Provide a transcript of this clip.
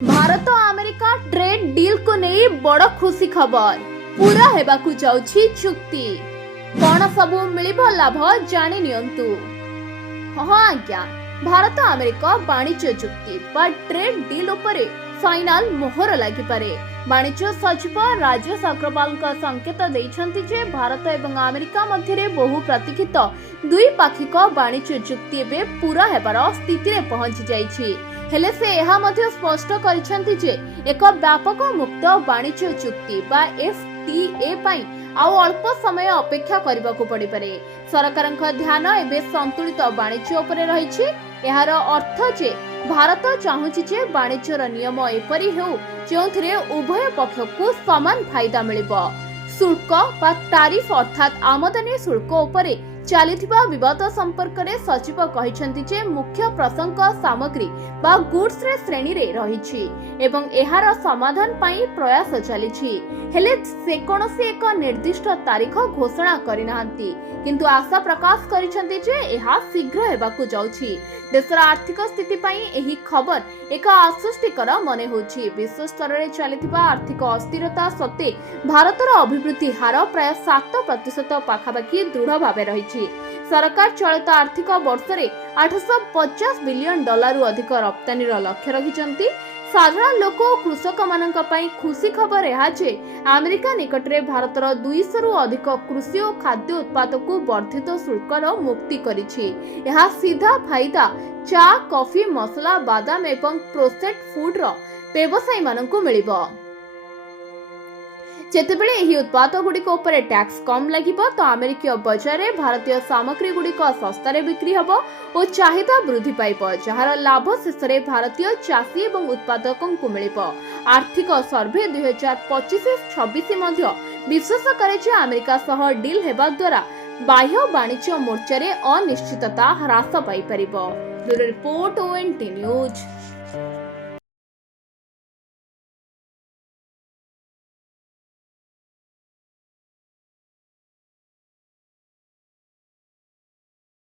Bharat America trade deal को नहीं बड़ खुशी खबर पूरा हेबाकु जाउछि चुक्ति कौन सबु मिलिबो लाभ जानि नियंतु। हाँ आज्ञा, भारत अमेरिका वाणिज्य चुक्ति बा ट्रेड डील उपरे फाइनाल मोहर लागि पारे। वाणिज्य सचिव राजेश अग्रवाल संकेत दैछन्ति जे भारत एवं अमेरिका मध्य बहु प्रतीक्षित द्विपाक्षिक वाणिज्य चुक्ति एबे पूरा हेबार स्थिति रे पहुंची जाइछि। हेले से एहा मध्य स्पष्ट करिसन्ति जे एक व्यापक मुक्त वाणिज्य चुक्ति बा एफटीए पई आउ अल्प समय अपेक्षा करबाकू पड़ी पारे। सरकारक ध्यान एबे संतुलित वाणिज्य उपरे रहिछि। एहार अर्थ जे भारत चाहुछि जे वाणिज्यर नियम एपरि हेउ जोंथरे उभय पक्षकू समान फायदा मिलिबो। शुल्क बा तारिफ अर्थात आमदानी शुल्क उपरे चलिथिबा विवाद संपर्क रे सचिव कहिसन्ति जे मुख्य प्रसंग सामग्री बा गुड्स रे श्रेणी रे रहिछि एवं एहार समाधान पई प्रयास चलिछि। हेले से कोनोसी एक निर्दिष्ट तारीख घोषणा करिनाहंती, किंतु आशा प्रकाश करिसन्ति जे एहा शीघ्र हेबाकू जाउछि। देशर आर्थिक स्थिति पई एही खबर एक आश्वस्तिकर मने होछि। विश्व स्तर रे चलिथिबा आर्थिक अस्थिरता सत्ते भारतर अभिवृद्धि हार प्राय 7% पाखापाखि दृढ़ भावे रहिछि। सरकार चलित आर्थिक वर्ष रे 850 बिलियन डॉलर अधिक रप्तानीर लक्ष्य रखिछन्ति। साधारण लोक और कृषक मानक पई खुशी खबर यह जे अमेरिका निकटरे भारतर 200 रु अधिक कृषि और खाद्य उत्पाद को वर्धित शुल्कर मुक्ति करिछि। यह सीधा फायदा चा, कॉफी, मसला, बादाम एवं प्रोसेस्ड फूड रो व्यवसायी मानकु मिलिबो। जेतेबेले एही उत्पाद गुड़िक उपरे टैक्स कम लागिबो तो अमेरिकीय बजार रे भारतीय सामग्री गुड़िक सस्तारे बिक्री हबो और चाहिदा वृद्धि पाइबो, जहार लाभ शेष रे भारतीय चाषी एवं उत्पादकों को मिलिबो। आर्थिक सर्वे 2025-26 मध्य विश्वास करे जे अमेरिका सह डील हेबा द्वारा बाह्य वाणिज्य मोर्चा रे अनिश्चितता ह्रास पाई परिबो। Bureau report ONT news.